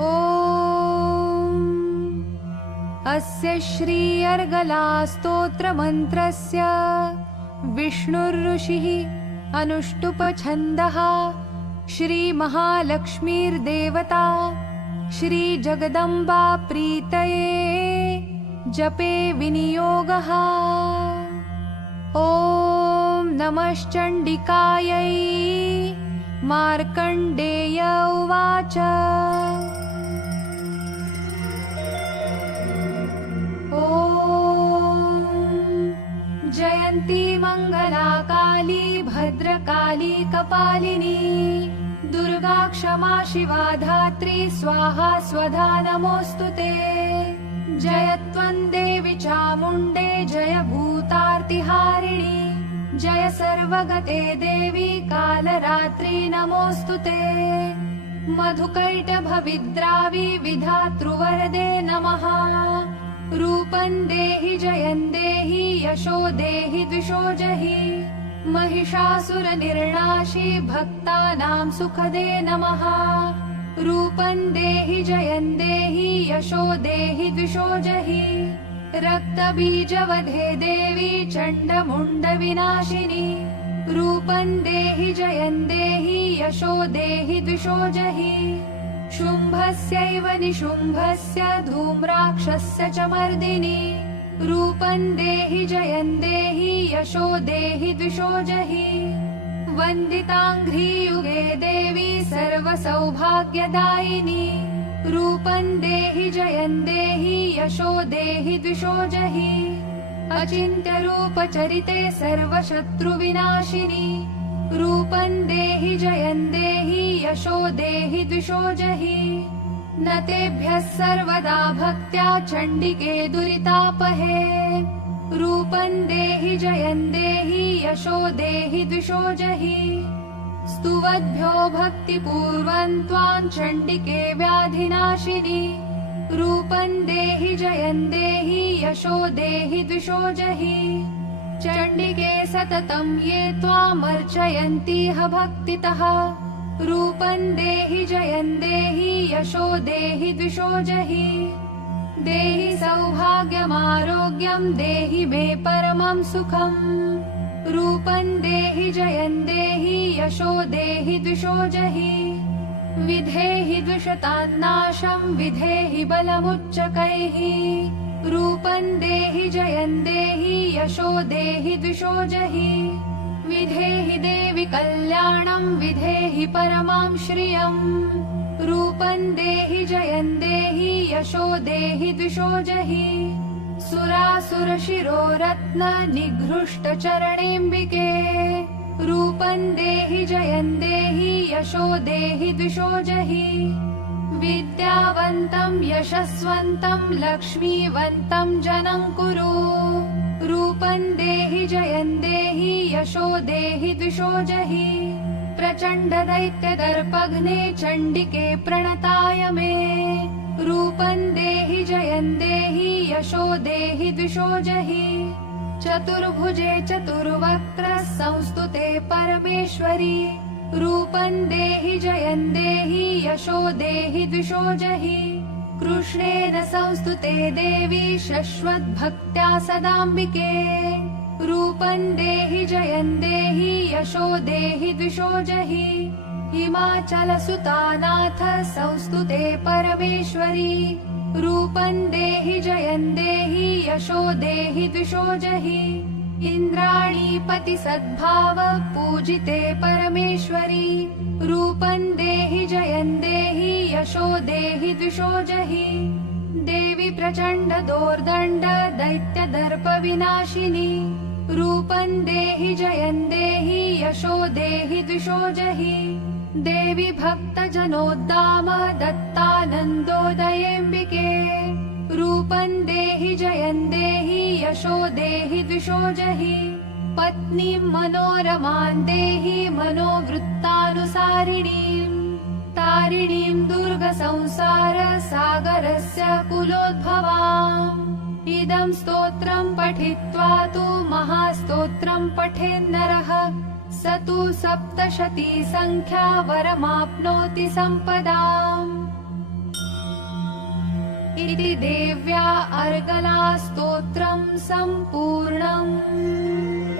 ॐ अस्य श्री अर्गला स्तोत्रमन्त्रस्य विष्णुर्ऋषिः अनुष्टुप छन्दः श्रीमहालक्ष्मीर्देवता श्रीजगदम्बा प्रीतये जपे विनियोगः। ॐ नमश्चण्डिकायै। मार्कण्डेय उवाच ॐ जयन्ती मङ्गला काली भद्रकाली कपालिनी दुर्गा क्षमा शिवा धात्री स्वाहा स्वधा नमोऽस्तुते। जय त्वं देवी चामुण्डे जय भूतार्तिहारिणी जय सर्वगते देवी कालरात्रि नमोऽस्तुते। मधुकैटभविद्रावि विधातृवरदे नमः। रूपं देहि जयं देहि यशो देहि द्विषो जहि महिषासुरनिर्णाशि भक्तानां सुखदे नमः। रूपं देहि जयं देहि यशो देहि द्विषो जहि रक्तबीजवधे देवी चण्डमुण्डविनाशिनी। रूपं देहि जयं देहि यशो देहि द्विषो जहि शुम्भस्यैव निशुम्भस्य धूम्राक्षस्य च मर्दिनी। रूपं देहि जयं देहि यशो देहि द्विषो जहि वन्दिताङ्घ्रियुगे देवी सर्वसौभाग्यदायिनी। रूपं देहि जयं देहि यशो देहि द्विषो जहि अचिन्त्यरूपचरिते सर्वशत्रुविनाशिनी। रूपं देहि जयं देहि यशो देहि द्विषो जहि न तेभ्यः सर्वदा भक्त्या चण्डिके दुरितापहे। रूपं देहि जयं देहि यशो देहि द्विषो जहि स्तुवद्भ्यो भक्तिपूर्वं त्वां चण्डिके व्याधिनाशिनी। रूपं देहि जयं देहि यशो देहि द्विषो जहि चण्डिके सततं ये त्वामर्चयन्तीह भक्तितः। रूपं देहि जयं देहि यशो देहि द्विषो जहि देहि सौभाग्यमारोग्यं देहि मे परमं सुखम्। रूपं देहि जयं देहि यशो देहि द्विषो जहि विधेहि द्विषतान्नाशं विधेहि बलमुच्चकैः। रूपं देहि जयं देहि यशो देहि द्विषो जहि विधेहि देवि कल्याणं विधेहि परमां श्रियम्। रूपं देहि जयं देहि यशो देहि द्विषो जहि सुरासुरशिरोरत्न निघृष्टचरणेऽम्बिके। रूपं देहि जयं देहि यशो देहि द्विषो जहि विद्यावन्तं यशस्वन्तं लक्ष्मीवन्तं जनं कुरु। रूपं देहि जयं देहि यशो देहि द्विषो जहि प्रचण्डदैत्यदर्पघ्ने चण्डिके प्रणताय मे। रूपं देहि जयं देहि यशो देहि द्विषो जहि चतुर्भुजे चतुर्वक्त्र संस्तुते परमेश्वरी। रूपं देहि जयं देहि यशो देहि द्विषो जहि कृष्णेन संस्तुते देवी शश्वद्भक्त्या सदाम्बिके। रूपं देहि जयं देहि यशो देहि द्विषो जहि हिमाचलसुतानाथ संस्तुते परमेश्वरी। रूपं देहि जयं देहि यशो देहि द्विषो जहि इन्द्राणीपति सद्भाव पूजिते परमेश्वरी। रूपं देहि जयं देहि यशो देहि द्विषो जहि देवी प्रचण्ड दोर्दण्ड दैत्यदर्प विनाशिनी। रूपं देहि जयं देहि यशो देहि द्विषो जहि देवी भक्तजनोद्दाम दत्तानन्दोदयेऽम्बिके। रूपं देहि जयं देहि यशो देहि द्विषो जहि पत्नीं मनोरमां देहि मनोवृत्तानुसारिणीं तारिणीं दुर्गसंसार सागरस्य कुलोद्भवाम्। इदं स्तोत्रं पठित्वा तु महास्तोत्रं पठेन्नरः स तु सप्तशती संख्या वरमाप्नोति सम्पदाम्। इति देव्या अर्गला स्तोत्रं सम्पूर्णम्।